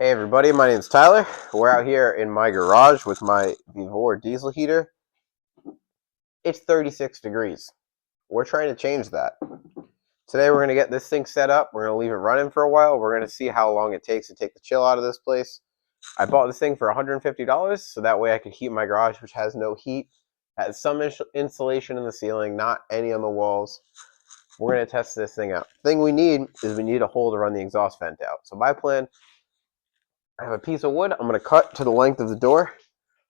Hey everybody, my name is Tyler. We're out here in my garage with my VEVOR diesel heater. It's 36 degrees. We're trying to change that. Today we're going to get this thing set up. We're going to leave it running for a while. We're going to see how long it takes to take the chill out of this place. I bought this thing for $150 so that way I could heat my garage, which has no heat. Has some insulation in the ceiling, not any on the walls. We're going to test this thing out. The thing we need is a hole to run the exhaust vent out. So my plan, I have a piece of wood. I'm going to cut to the length of the door.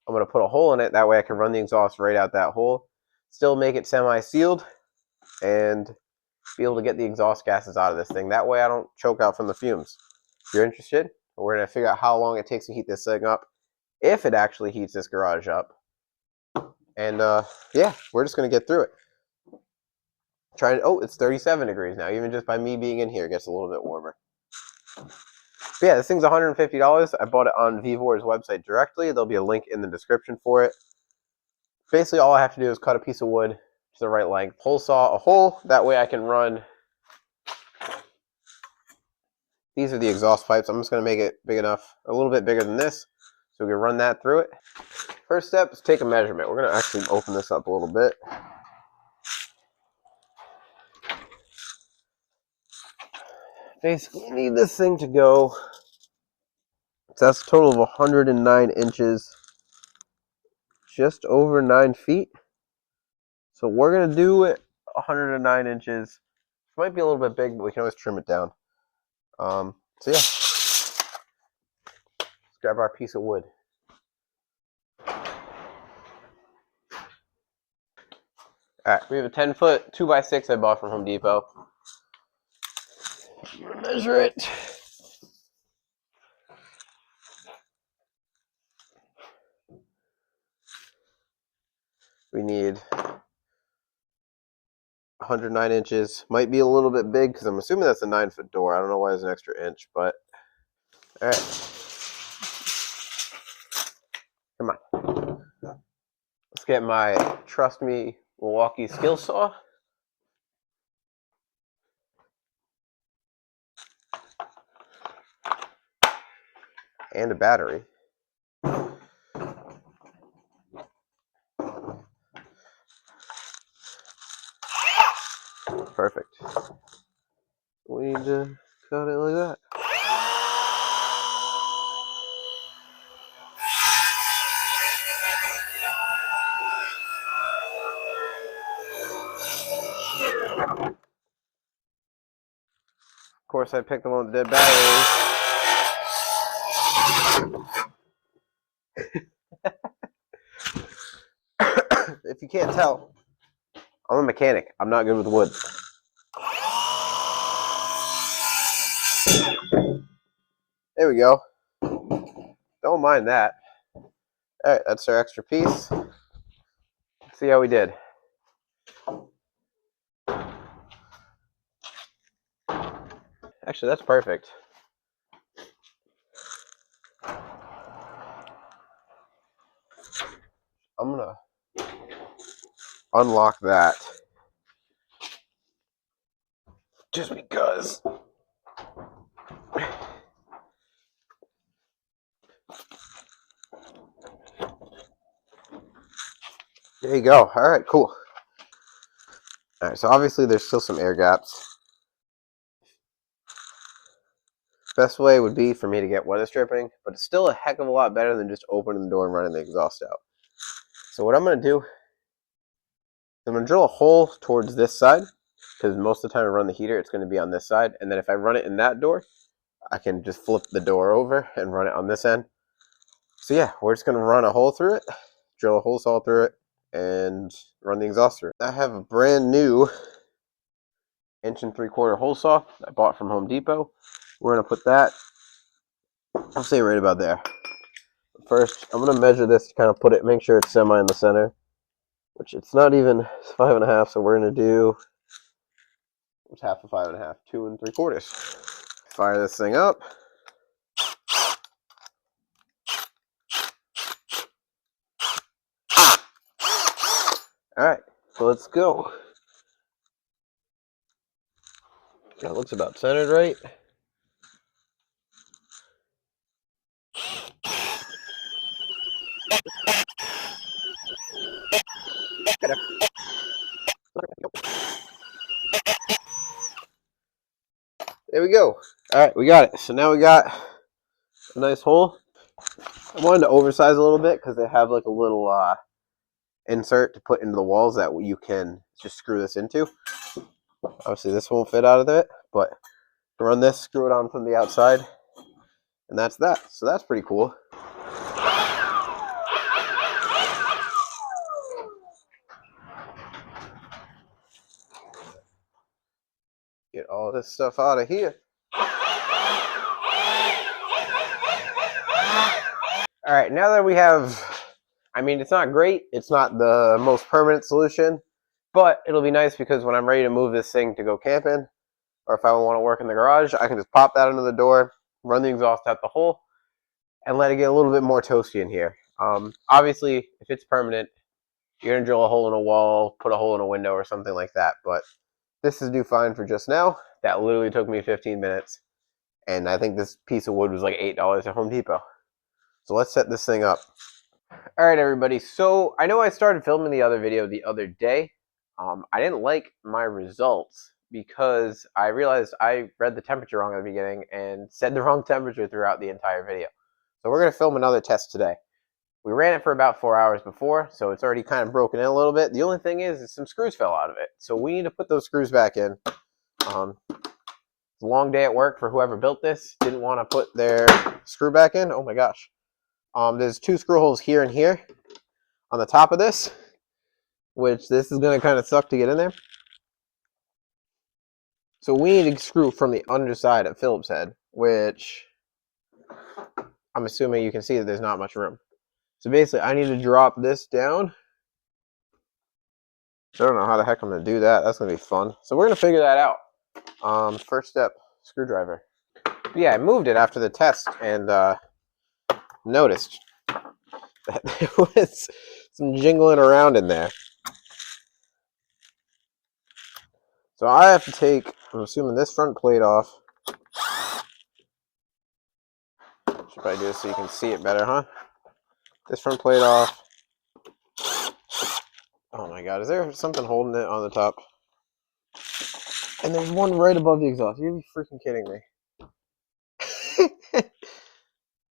I'm going to put a hole in it. That way I can run the exhaust right out that hole. Still make it semi-sealed and be able to get the exhaust gases out of this thing. That way I don't choke out from the fumes. If you're interested, we're going to figure out how long it takes to heat this thing up, if it actually heats this garage up. And yeah, we're just going to get through it. Oh, it's 37 degrees now. Even just by me being in here, it gets a little bit warmer. But yeah, this thing's $150. I bought it on VEVOR's website directly. There'll be a link in the description for it. Basically, all I have to do is cut a piece of wood to the right length, hole saw a hole. That way I can run. These are the exhaust pipes. I'm just going to make it big enough, a little bit bigger than this, so we can run that through it. First step is take a measurement. We're going to actually open this up a little bit. Basically, you need this thing to go. So that's a total of 109 inches, just over 9 feet. So we're going to do it 109 inches. It might be a little bit big, but we can always trim it down. So yeah, let's grab our piece of wood. Alright, we have a 10-foot 2x6 I bought from Home Depot. I'm going to measure it. We need 109 inches. Might be a little bit big because I'm assuming that's a 9-foot door. I don't know why there's an extra inch, but alright. Come on. Let's get my Trust Me Milwaukee skill saw. And a battery. Perfect. We need to cut it like that. Of course, I picked the one with the dead battery. If you can't tell, I'm a mechanic. I'm not good with wood. There we go. Don't mind that. Alright, that's our extra piece. Let's see how we did. Actually, that's perfect. I'm gonna unlock that just because. There you go. All right, cool. All right, so obviously there's still some air gaps. Best way would be for me to get weather stripping, but it's still a heck of a lot better than just opening the door and running the exhaust out. So what I'm going to do, I'm going to drill a hole towards this side, because most of the time I run the heater, it's going to be on this side. And then if I run it in that door, I can just flip the door over and run it on this end. So yeah, we're just going to run a hole through it, drill a hole saw through it, and run the exhaust through it. I have a brand new 1 3/4 hole saw I bought from Home Depot. We're going to put that, I'll say right about there. First, I'm going to measure this to kind of put it, make sure it's semi in the center, which it's not even, it's 5.5, so we're going to do, what's half of 5.5? 2 3/4. Fire this thing up. Alright, so let's go. That looks about centered right. we go. All right, we got it. So now we got a nice hole. I wanted to oversize a little bit because they have like a little insert to put into the walls that you can just screw this into. Obviously, this won't fit out of it, but to run this, screw it on from the outside, and that's that. So that's pretty cool. Get all this stuff out of here. All right, now that we have, I mean, it's not great. It's not the most permanent solution, but it'll be nice because when I'm ready to move this thing to go camping, or if I want to work in the garage, I can just pop that under the door, run the exhaust out the hole, and let it get a little bit more toasty in here. Obviously, if it's permanent, you're gonna drill a hole in a wall, put a hole in a window, or something like that. But this is do fine for just now. That literally took me 15 minutes, and I think this piece of wood was like $8 at Home Depot. So let's set this thing up. All right, everybody. So I know I started filming the other video the other day. I didn't like my results because I realized I read the temperature wrong at the beginning and said the wrong temperature throughout the entire video. So we're going to film another test today. We ran it for about 4 hours before, so it's already kind of broken in a little bit. The only thing is some screws fell out of it. So we need to put those screws back in. It's a long day at work for whoever built this. Didn't want to put their screw back in. Oh my gosh. There's 2 screw holes here and here on the top of this, which this is going to kind of suck to get in there. So we need to screw from the underside of Phillips head, which I'm assuming you can see that there's not much room. So basically, I need to drop this down. I don't know how the heck I'm going to do that. That's going to be fun. So we're going to figure that out. First step, screwdriver. But yeah, I moved it after the test and noticed that there was some jingling around in there. So I have to take, I'm assuming, this front plate off. Should probably do this so you can see it better, huh? This front plate off. Oh my god, is there something holding it on the top? And there's one right above the exhaust. You're freaking kidding me.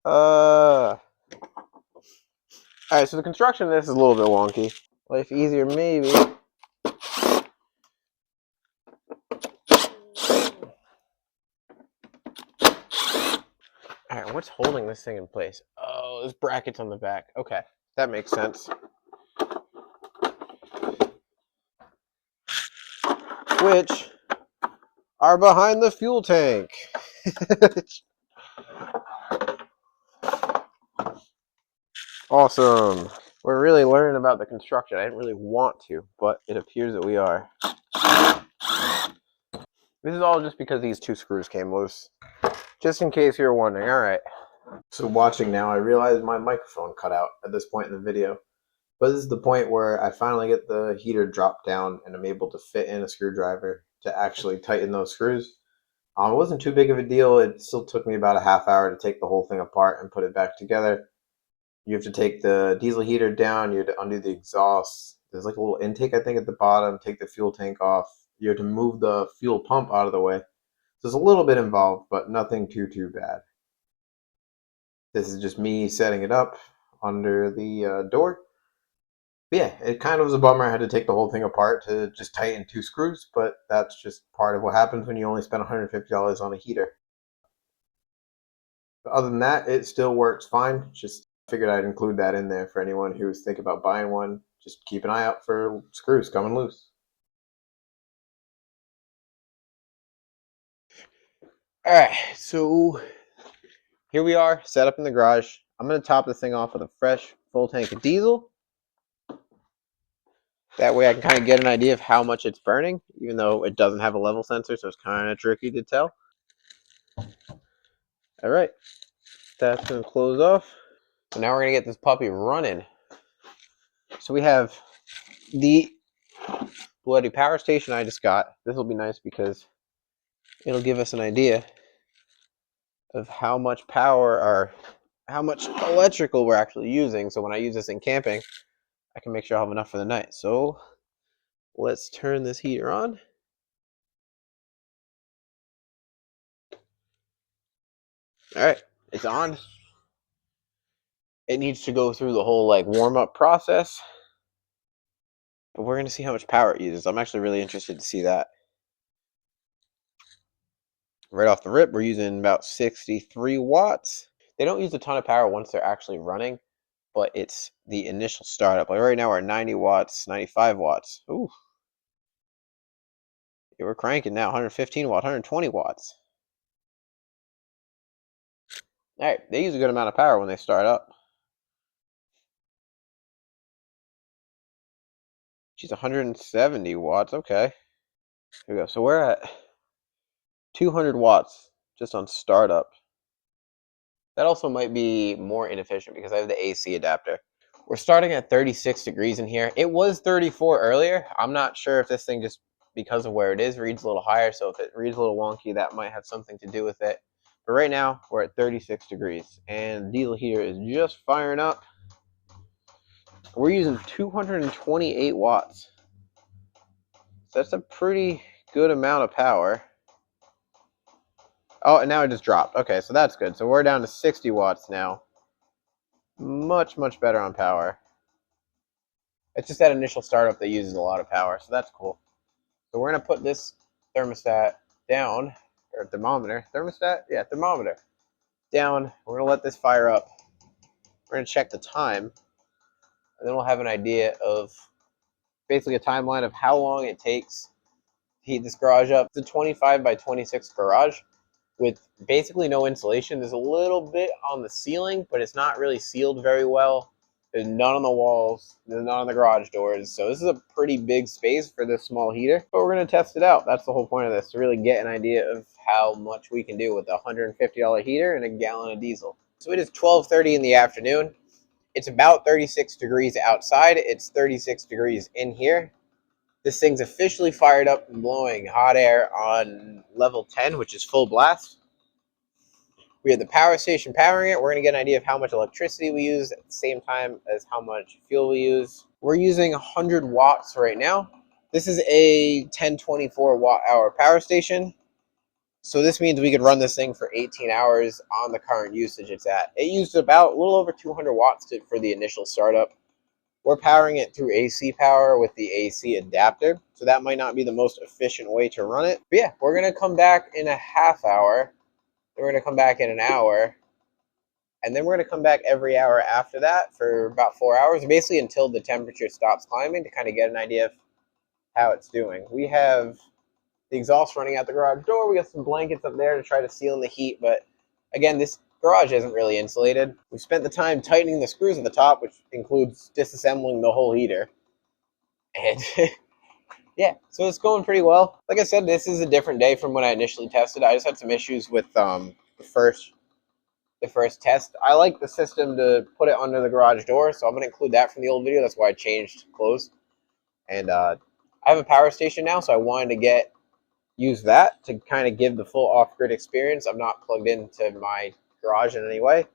Alright, so the construction of this is a little bit wonky. Life easier, maybe. Alright, what's holding this thing in place? Oh, there's brackets on the back. Okay, that makes sense. Which are behind the fuel tank. Awesome. We're really learning about the construction. I didn't really want to, but it appears that we are. This is all just because these 2 screws came loose. Just in case you were wondering. Alright. So watching now, I realized my microphone cut out at this point in the video. But this is the point where I finally get the heater dropped down and I'm able to fit in a screwdriver to actually tighten those screws. It wasn't too big of a deal. It still took me about a half hour to take the whole thing apart and put it back together. You have to take the diesel heater down. You have to undo the exhaust. There's like a little intake, I think, at the bottom. Take the fuel tank off. You have to move the fuel pump out of the way. So there's a little bit involved, but nothing too bad. This is just me setting it up under the door. But yeah, it kind of was a bummer. I had to take the whole thing apart to just tighten 2 screws, but that's just part of what happens when you only spend $150 on a heater. But other than that, it still works fine. Just figured I'd include that in there for anyone who's thinking about buying one. Just keep an eye out for screws coming loose. All right, so here we are, set up in the garage. I'm going to top this thing off with a fresh full tank of diesel. That way I can kind of get an idea of how much it's burning, even though it doesn't have a level sensor, so it's kind of tricky to tell. All right, that's going to close off. So now we're going to get this puppy running. So we have the bloody power station I just got. This will be nice because it'll give us an idea of how much power or how much electrical we're actually using. So when I use this in camping, I can make sure I have enough for the night. So let's turn this heater on. All right, it's on. It needs to go through the whole like warm up process, but we're gonna see how much power it uses. I'm actually really interested to see that. Right off the rip, we're using about 63 watts. They don't use a ton of power once they're actually running, but it's the initial startup. Like right now, we're at 90 watts, 95 watts. Ooh, yeah, we're cranking now. 115 watts, 120 watts. All right, they use a good amount of power when they start up. She's 170 watts. Okay, here we go. So we're at 200 watts just on startup. That also might be more inefficient because I have the AC adapter. We're starting at 36 degrees in here. It was 34 earlier. I'm not sure if this thing, just because of where it is, reads a little higher. So if it reads a little wonky, that might have something to do with it. But right now, we're at 36 degrees. And diesel heater is just firing up. We're using 228 watts. So that's a pretty good amount of power. Oh, and now it just dropped. Okay, so that's good. So we're down to 60 watts now. Much, much better on power. It's just that initial startup that uses a lot of power, so that's cool. So we're going to put this thermostat down, or thermometer. Thermostat? Yeah, thermometer. Down. We're going to let this fire up. We're going to check the time, and then we'll have an idea of basically a timeline of how long it takes to heat this garage up. It's a 25 by 26 garage with basically no insulation. There's a little bit on the ceiling, but it's not really sealed very well. There's none on the walls. There's none on the garage doors. So this is a pretty big space for this small heater. But we're going to test it out. That's the whole point of this, to really get an idea of how much we can do with a $150 heater and a gallon of diesel. So it is 12:30 in the afternoon. It's about 36 degrees outside. It's 36 degrees in here. This thing's officially fired up and blowing hot air on level 10, which is full blast. We have the power station powering it. We're going to get an idea of how much electricity we use at the same time as how much fuel we use. We're using 100 watts right now. This is a 1024 watt hour power station. So this means we could run this thing for 18 hours on the current usage it's at. It used about a little over 200 watts for the initial startup. We're powering it through AC power with the AC adapter. So that might not be the most efficient way to run it. But yeah, we're going to come back in a half hour. Then we're going to come back in an hour. And then we're going to come back every hour after that for about 4 hours, basically until the temperature stops climbing, to kind of get an idea of how it's doing. We have the exhaust running out the garage door. We got some blankets up there to try to seal in the heat. But again, this garage isn't really insulated. We spent the time tightening the screws at the top, which includes disassembling the whole heater. And yeah, so it's going pretty well. Like I said, this is a different day from when I initially tested. I just had some issues with the first test. I like the system to put it under the garage door, so I'm going to include that from the old video. That's why I changed clothes. And I have a power station now, so I wanted to use that to kind of give the full off-grid experience. I'm not plugged into my garage in any way.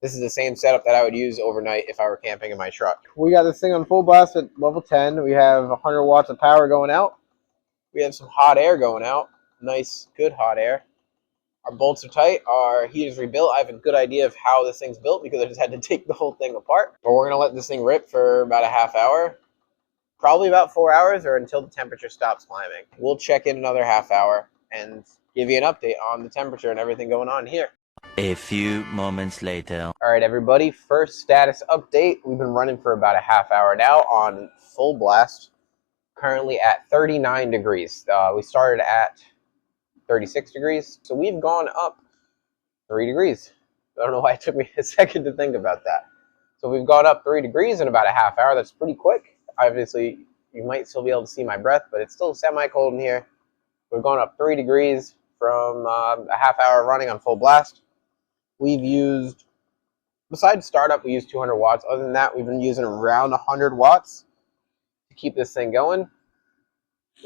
This is the same setup that I would use overnight if I were camping in my truck. We got this thing on full blast at level 10. We have 100 watts of power going out. We have some hot air going out. Nice, good hot air. Our bolts are tight. Our heater's rebuilt. I have a good idea of how this thing's built because I just had to take the whole thing apart. But we're going to let this thing rip for about a half hour. Probably about 4 hours, or until the temperature stops climbing. We'll check in another half hour and give you an update on the temperature and everything going on here. A few moments later. All right, everybody. First status update. We've been running for about a half hour now on full blast. Currently at 39 degrees. We started at 36 degrees. So we've gone up 3 degrees. I don't know why it took me a second to think about that. So we've gone up 3 degrees in about a half hour. That's pretty quick. Obviously, you might still be able to see my breath, but it's still semi-cold in here. We've gone up 3 degrees from a half hour running on full blast. We've used, besides startup, we used 200 watts. Other than that, we've been using around 100 watts to keep this thing going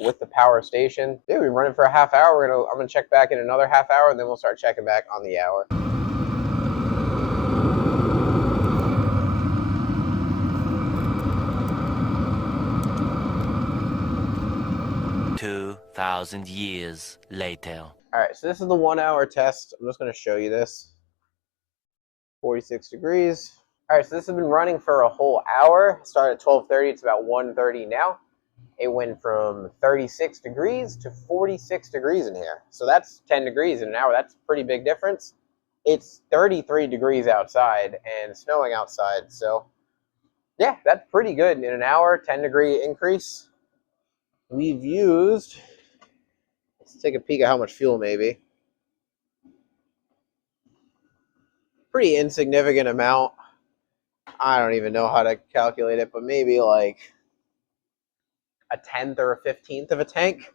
with the power station. Yeah, we've been running for a half hour. I'm gonna check back in another half hour, and then we'll start checking back on the hour. 2,000 years later. All right, so this is the 1 hour test. I'm just going to show you this. 46 degrees. All right, so this has been running for a whole hour. It started at 12:30. It's about 1:30 now. It went from 36 degrees to 46 degrees in here. So that's 10 degrees in an hour. That's a pretty big difference. It's 33 degrees outside and snowing outside. So yeah, that's pretty good in an hour, 10-degree increase. We've used, let's take a peek at how much fuel maybe. Pretty insignificant amount. I don't even know how to calculate it, but maybe like a 10th or a 15th of a tank.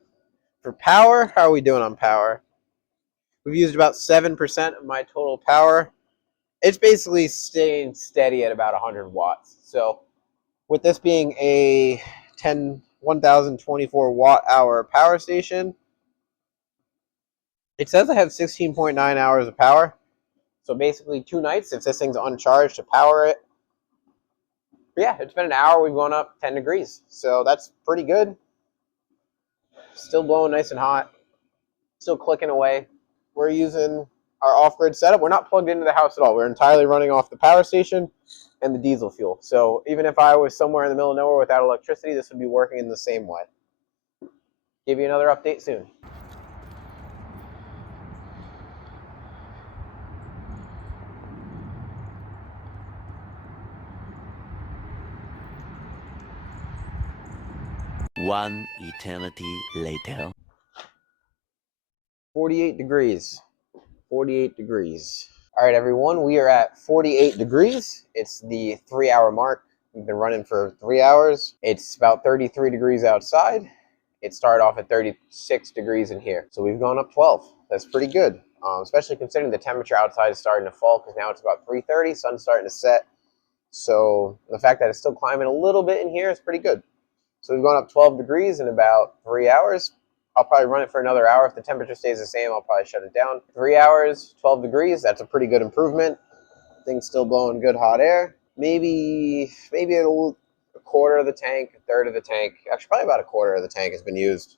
For power, how are we doing on power? We've used about 7% of my total power. It's basically staying steady at about 100 watts. So with this being a 1024 watt hour power station, it says I have 16.9 hours of power. So basically 2 nights if this thing's uncharged to power it. But yeah, it's been an hour. We've gone up 10 degrees. So that's pretty good. Still blowing nice and hot. Still clicking away. We're using our off-grid setup. We're not plugged into the house at all. We're entirely running off the power station and the diesel fuel. So even if I was somewhere in the middle of nowhere without electricity, this would be working in the same way. Give you another update soon. One eternity later. 48 degrees. 48 degrees. All right, everyone, we are at 48 degrees. It's the 3-hour mark. We've been running for 3 hours. It's about 33 degrees outside. It started off at 36 degrees in here. So we've gone up 12. That's pretty good, especially considering the temperature outside is starting to fall because now it's about 3:30. Sun's starting to set. So the fact that it's still climbing a little bit in here is pretty good. So we've gone up 12 degrees in about 3 hours. I'll probably run it for another hour. If the temperature stays the same, I'll probably shut it down. 3 hours, 12 degrees. That's a pretty good improvement. Thing's still blowing good hot air. Maybe a quarter of the tank, a third of the tank. Actually, probably about a quarter of the tank has been used.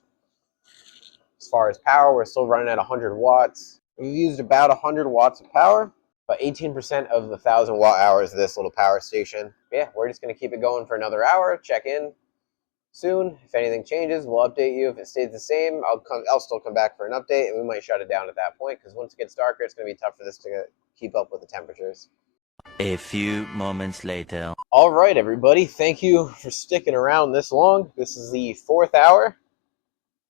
As far as power, we're still running at 100 watts. We've used about 100 watts of power, but 18% of the 1,000 watt hours of this little power station. Yeah, we're just going to keep it going for another hour, check in soon. If anything changes, we'll update you. If it stays the same, I'll still come back for an update, and we might shut it down at that point, because once it gets darker, it's going to be tough for this to keep up with the temperatures. A few moments later. All right, everybody. Thank you for sticking around this long. This is the 4th hour.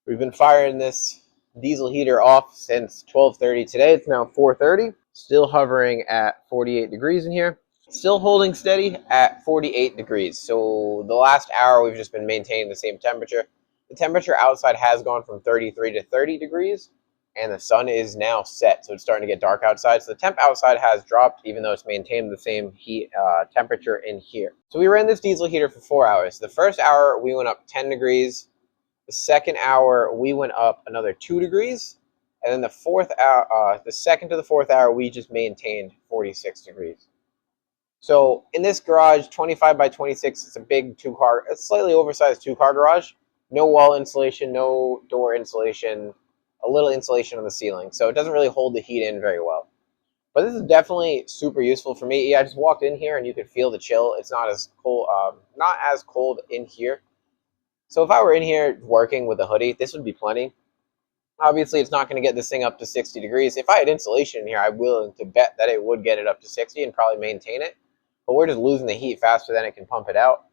We've been firing this diesel heater off since 12:30 today. It's now 4:30. Still hovering at 48 degrees in here. Still holding steady at 48 degrees. So the last hour, we've just been maintaining the same temperature. The temperature outside has gone from 33 to 30 degrees, and the sun is now set, so it's starting to get dark outside. So the temp outside has dropped, even though it's maintained the same heat temperature in here. So we ran this diesel heater for 4 hours. The first hour, we went up 10 degrees. The second hour, we went up another 2 degrees. And then the fourth hour, the second to the fourth hour, we just maintained 46 degrees. So in this garage, 25 by 26, it's a big two-car, a slightly oversized two-car garage. No wall insulation, no door insulation, a little insulation on the ceiling. So it doesn't really hold the heat in very well. But this is definitely super useful for me. Yeah, I just walked in here and you could feel the chill. It's not as cold in here. So if I were in here working with a hoodie, this would be plenty. Obviously, it's not going to get this thing up to 60 degrees. If I had insulation in here, I'm willing to bet that it would get it up to 60 and probably maintain it. But we're just losing the heat faster than it can pump it out.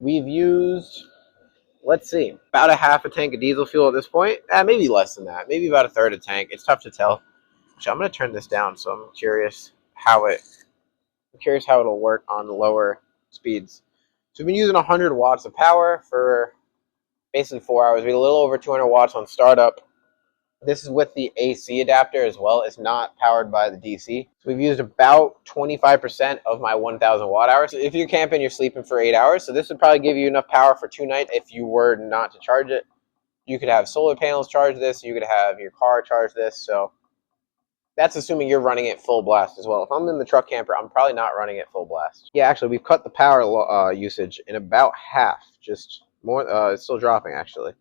We've used, let's see, about a half a tank of diesel fuel at this point. Maybe less than that. Maybe about a third of a tank. It's tough to tell. Actually, I'm going to turn this down, so I'm curious how it'll work on lower speeds. So we've been using 100 watts of power for basically 4 hours. We had a little over 200 watts on startup. This is with the AC adapter as well. It's not powered by the DC. So we've used about 25% of my 1,000 watt hours. So if you're camping, you're sleeping for 8 hours. So this would probably give you enough power for 2 nights if you were not to charge it. You could have solar panels charge this. You could have your car charge this. So that's assuming you're running it full blast as well. If I'm in the truck camper, I'm probably not running it full blast. Yeah, actually, we've cut the power usage in about half. Just more. It's still dropping, actually.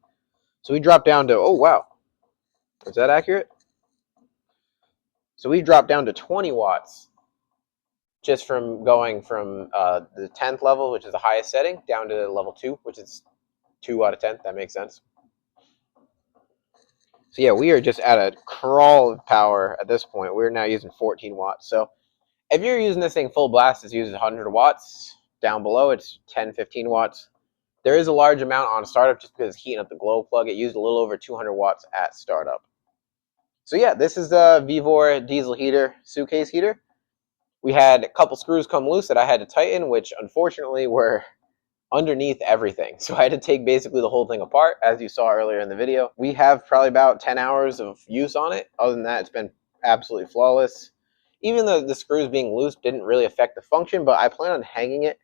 So we dropped down to, oh, wow. Is that accurate? So we dropped down to 20 watts just from going from the 10th level, which is the highest setting, down to level 2, which is 2 out of 10. That makes sense. So yeah, we are just at a crawl of power at this point. We're now using 14 watts. So if you're using this thing full blast, it uses 100 watts. Down below, it's 10, 15 watts. There is a large amount on startup just because it's heating up the glow plug. It used a little over 200 watts at startup. So yeah, this is the VEVOR diesel heater, suitcase heater. We had a couple screws come loose that I had to tighten, which unfortunately were underneath everything. So I had to take basically the whole thing apart, as you saw earlier in the video. We have probably about 10 hours of use on it. Other than that, it's been absolutely flawless. Even though the screws being loose didn't really affect the function, but I plan on hanging it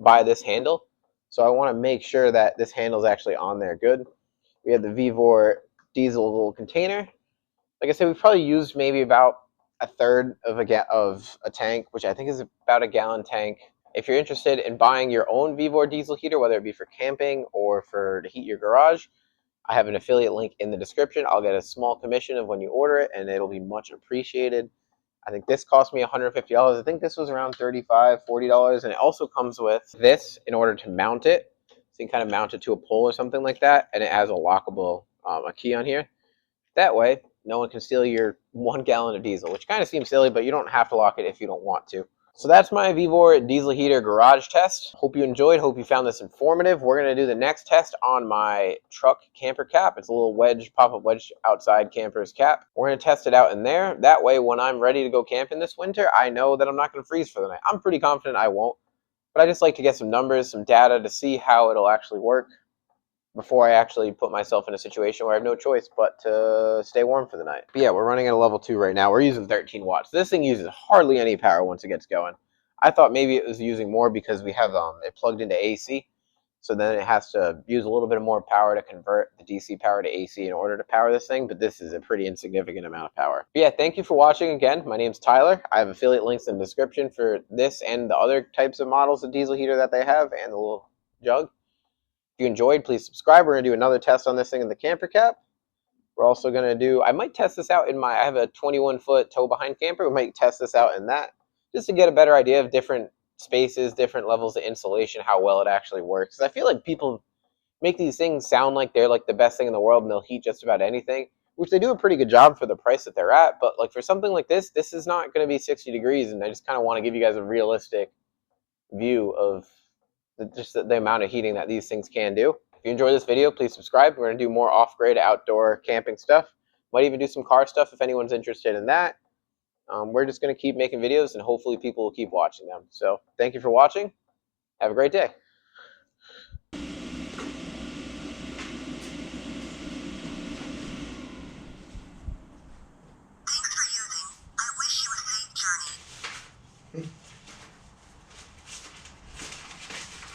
by this handle. So I want to make sure that this handle is actually on there good. We have the VEVOR diesel little container. Like I said, we've probably used maybe about a third of a tank, which I think is about a gallon tank. If you're interested in buying your own VEVOR diesel heater, whether it be for camping or for to heat your garage, I have an affiliate link in the description. I'll get a small commission of when you order it, and it'll be much appreciated. I think this cost me $150. I think this was around $35, $40, and it also comes with this in order to mount it. So you can kind of mount it to a pole or something like that, and it has a lockable a key on here. That way, no one can steal your 1 gallon of diesel, which kind of seems silly, but you don't have to lock it if you don't want to. So that's my VEVOR diesel heater garage test. Hope you enjoyed. Hope you found this informative. We're going to do the next test on my truck camper cap. It's a little wedge, pop-up wedge outside camper's cap. We're going to test it out in there. That way, when I'm ready to go camping this winter, I know that I'm not going to freeze for the night. I'm pretty confident I won't, but I just like to get some numbers, some data to see how it'll actually work before I actually put myself in a situation where I have no choice but to stay warm for the night. But yeah, we're running at a level 2 right now. We're using 13 watts. This thing uses hardly any power once it gets going. I thought maybe it was using more because we have it plugged into AC, so then it has to use a little bit more power to convert the DC power to AC in order to power this thing, but this is a pretty insignificant amount of power. But yeah, thank you for watching again. My name's Tyler. I have affiliate links in the description for this and the other types of models of diesel heater that they have and the little jug. If you enjoyed, please subscribe. We're going to do another test on this thing in the camper cap. We're also going to do, I might test this out in I have a 21-foot tow behind camper. We might test this out in that just to get a better idea of different spaces, different levels of insulation, how well it actually works. Because I feel like people make these things sound like they're like the best thing in the world and they'll heat just about anything, which they do a pretty good job for the price that they're at. But like for something like this is not going to be 60 degrees. And I just kind of want to give you guys a realistic view of just the amount of heating that these things can do. If you enjoyed this video, please subscribe. We're going to do more off-grid outdoor camping stuff. Might even do some car stuff if anyone's interested in that. We're just going to keep making videos and hopefully people will keep watching them. So thank you for watching. Have a great day.